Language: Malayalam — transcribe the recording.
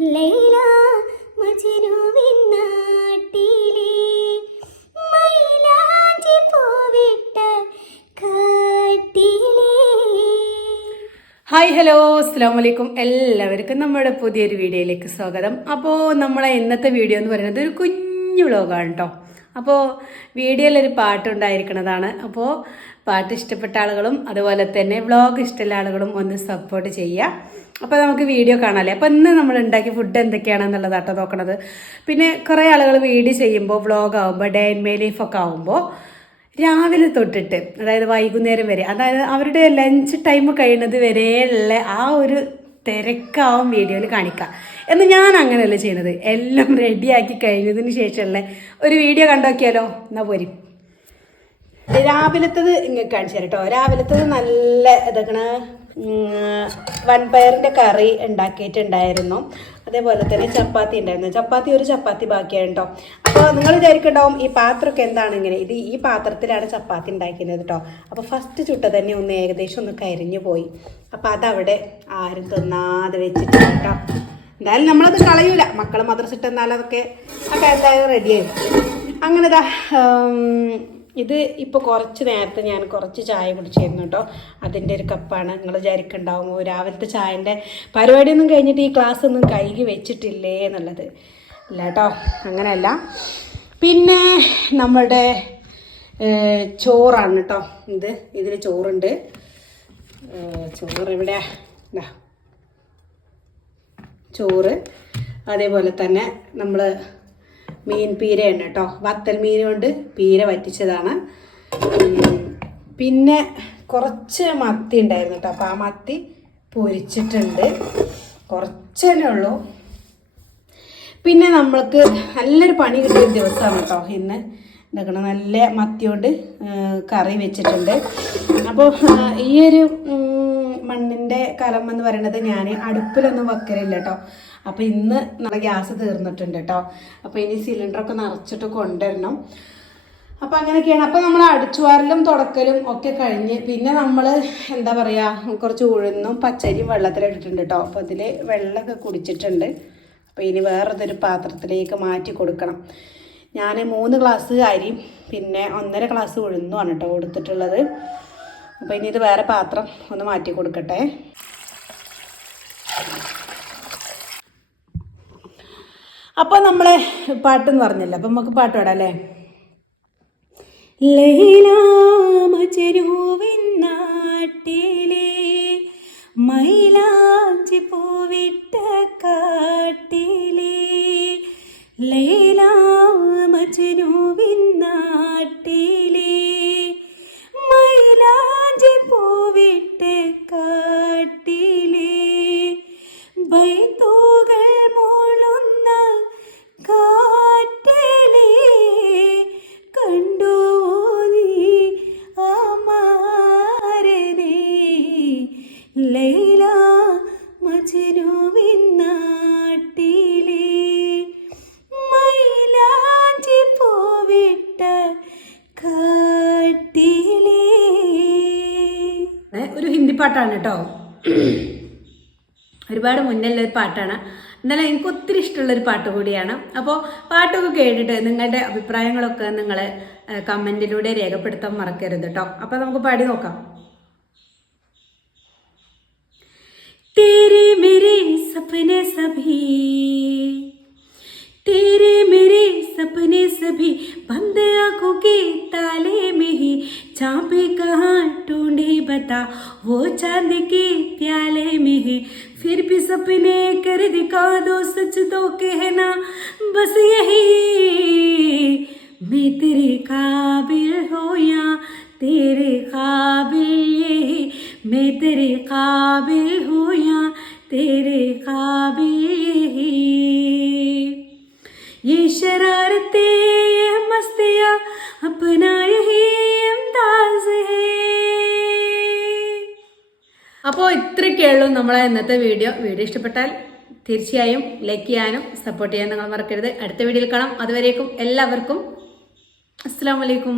മൈലാഞ്ചി ഹായ് ഹലോ അസ്സാം വലൈക്കും എല്ലാവർക്കും നമ്മുടെ പുതിയൊരു വീഡിയോയിലേക്ക് സ്വാഗതം. അപ്പോൾ നമ്മളെ ഇന്നത്തെ വീഡിയോ എന്ന് പറയുന്നത് ഒരു കുഞ്ഞു വ്ളോഗാണ് കേട്ടോ. അപ്പോൾ വീഡിയോയിലൊരു പാട്ടുണ്ടായിരിക്കുന്നതാണ് അപ്പോൾ പാട്ട് ഇഷ്ടപ്പെട്ട ആളുകളും അതുപോലെ തന്നെ വ്ളോഗ് ഇഷ്ടമുള്ള ആളുകളും ഒന്ന് സപ്പോർട്ട് ചെയ്യുക. അപ്പോൾ നമുക്ക് വീഡിയോ കാണാമല്ലേ അപ്പോൾ ഇന്ന് നമ്മൾ ഉണ്ടാക്കിയ ഫുഡ് എന്തൊക്കെയാണെന്നുള്ളതാട്ടോ നോക്കണത്. പിന്നെ കുറേ ആളുകൾ വീഡിയോ ചെയ്യുമ്പോൾ വ്ളോഗ് ആകുമ്പോൾ ഡേ ഇൻ മേ ലൈഫൊക്കെ ആകുമ്പോൾ രാവിലെ തൊട്ടിട്ട് അതായത് വൈകുന്നേരം വരെ അതായത് അവരുടെ ലഞ്ച് ടൈം കഴിയുന്നത് വരെയുള്ള ആ ഒരു തിരക്കാവും വീഡിയോയിൽ കാണിക്കാം. എന്ന് ഞാൻ അങ്ങനെയല്ല ചെയ്യുന്നത് എല്ലാം റെഡിയാക്കി കഴിഞ്ഞതിന് ശേഷമുള്ള ഒരു വീഡിയോ കണ്ടോക്കിയാലോ എന്നാൽ പോരും. രാവിലത്തത് ഇങ്ങനെ കാണിച്ചു കേട്ടോ. രാവിലത്തത് നല്ല ഇതൊക്കെ വൻപയറിന്റെ കറി ഉണ്ടാക്കിയിട്ടുണ്ടായിരുന്നു. അതേപോലെ തന്നെ ചപ്പാത്തി ഉണ്ടായിരുന്നു. ചപ്പാത്തി ഒരു ചപ്പാത്തി ബാക്കിയാണ് കേട്ടോ അപ്പോൾ നിങ്ങൾ വിചാരിക്കണ്ടാവും ഈ പാത്രമൊക്കെ എന്താണ് ഇങ്ങനെ? ഇത് ഈ പാത്രത്തിലാണ് ചപ്പാത്തി ഉണ്ടാക്കുന്നത് കേട്ടോ അപ്പോൾ ഫസ്റ്റ് ചുട്ട തന്നെ ഒന്ന് ഏകദേശം ഒന്ന് കരിഞ്ഞു പോയി. അപ്പോൾ അതവിടെ ആരും തിന്നാതെ വെച്ചിട്ട് കേട്ടോ എന്തായാലും നമ്മളത് കളയൂല. മക്കൾ മദ്രസിട്ട് ഇട്ടെന്നാൽ അതൊക്കെ ഒക്കെ എന്തായാലും റെഡിയായി അങ്ങനെതാ ഇത് ഇപ്പോൾ കുറച്ച് നേരത്തെ ഞാൻ കുറച്ച് ചായ കുടിച്ചിരുന്നു കേട്ടോ അതിന്റെ ഒരു കപ്പാണ്. നിങ്ങൾ വിചാരിക്കുന്നുണ്ടാവും രാവിലത്തെ ചായന്റെ പരിപാടിയൊന്നും കഴിഞ്ഞിട്ട് ഈ ക്ലാസ് ഒന്നും കഴുകി വെച്ചിട്ടില്ലേ എന്നുള്ളത്. ഇല്ല കേട്ടോ അങ്ങനെയല്ല. പിന്നെ നമ്മളുടെ ചോറാണ് കേട്ടോ ഇത് ഇതിൽ ചോറുണ്ട്. ചോറ് ഇവിടെ ചോറ്. അതേപോലെ തന്നെ നമ്മൾ മീൻ പീരയാണ് കേട്ടോ. വത്തൽ മീൻ കൊണ്ട് പീര വറ്റിച്ചതാണ്. പിന്നെ കുറച്ച് മത്തി ഉണ്ടായിരുന്നു കേട്ടോ. അപ്പോൾ ആ മത്തി പൊരിച്ചിട്ടുണ്ട്. കുറച്ചേ ഉള്ളൂ. പിന്നെ നമ്മൾക്ക് നല്ലൊരു പണി കിട്ടിയ ദിവസമാണ് കേട്ടോ. ഇന്ന് എന്താക്കണം നല്ല മത്തിയോണ്ട് കറി വെച്ചിട്ടുണ്ട്. അപ്പോൾ ഈ ഒരു മണ്ണിന്റെ കലം എന്ന് പറയുന്നത് ഞാൻ അടുപ്പിലൊന്നും വെക്കലില്ല കേട്ടോ. അപ്പോൾ ഇന്ന് നമ്മുടെ ഗ്യാസ് തീർന്നിട്ടുണ്ട് കേട്ടോ. അപ്പോൾ ഇനി സിലിണ്ടറൊക്കെ നിറച്ചിട്ട് കൊണ്ടുവരണം. അപ്പം അങ്ങനെയൊക്കെയാണ്. അപ്പം നമ്മൾ അടിച്ചുവാറിലും തുടക്കലും ഒക്കെ കഴിഞ്ഞ് പിന്നെ നമ്മൾ എന്താ പറയുക കുറച്ച് ഉഴുന്നും പച്ചരിയും വെള്ളത്തിലിട്ടിട്ടുണ്ട് കേട്ടോ. അപ്പോൾ അതിൽ വെള്ളമൊക്കെ കുടിച്ചിട്ടുണ്ട്. അപ്പോൾ ഇനി വേറൊരു പാത്രത്തിലേക്ക് മാറ്റി കൊടുക്കണം. ഞാൻ മൂന്ന് ഗ്ലാസ് അരി പിന്നെ ഒന്നര ഗ്ലാസ് ഉഴുന്നുമാണ് കേട്ടോ കൊടുത്തിട്ടുള്ളത്. അപ്പോൾ ഇനി ഇത് വേറെ പാത്രം ഒന്ന് മാറ്റി കൊടുക്കട്ടെ. അപ്പോൾ നമ്മളെ പാട്ടെന്ന് പറഞ്ഞില്ല? അപ്പം നമുക്ക് പാട്ട് പാടാം അല്ലേ? മൈലാഞ്ചി പൂവിട്ട കാട്ടിലെ നാട്ടിലെ മൈലാഞ്ചി പൂവിട്ട കാട്ടിലെ ബൈത്തൂകൾ ഒരു ഹിന്ദി പാട്ടാണ് കേട്ടോ ഒരുപാട് മുന്നുള്ള ഒരു പാട്ടാണ് എന്നാലും എനിക്ക് ഒത്തിരി ഇഷ്ടമുള്ളൊരു പാട്ട് കൂടിയാണ് അപ്പോൾ പാട്ടൊക്കെ കേട്ടിട്ട് നിങ്ങളുടെ അഭിപ്രായങ്ങളൊക്കെ നിങ്ങൾ കമൻറ്റിലൂടെ രേഖപ്പെടുത്താൻ മറക്കരുത് കേട്ടോ അപ്പോൾ നമുക്ക് പാടി നോക്കാം तेरे मेरे सपने सभी ही कहाँ ढूंढे बता? वो चाँद के प्याले में है। फिर भी सपने कर दिखा दो, सच दो कहना। बस यही, मैं तेरे काबिल हो या तेरे काबिल यही? मैं तेरे काबिल हो या तेरे काबिल यही? ये शरारते, ये मस्तियाँ अपना അപ്പോൾ ഇത്രയൊക്കെ ഉള്ളൂ നമ്മളെ ഇന്നത്തെ വീഡിയോ. വീഡിയോ ഇഷ്ടപ്പെട്ടാൽ തീർച്ചയായും ലൈക്ക് ചെയ്യാനും സപ്പോർട്ട് ചെയ്യാനും നിങ്ങൾ മറക്കരുത്. അടുത്ത വീഡിയോയിൽ കാണാം. അതുവരേക്കും എല്ലാവർക്കും അസ്സാം വലൈക്കും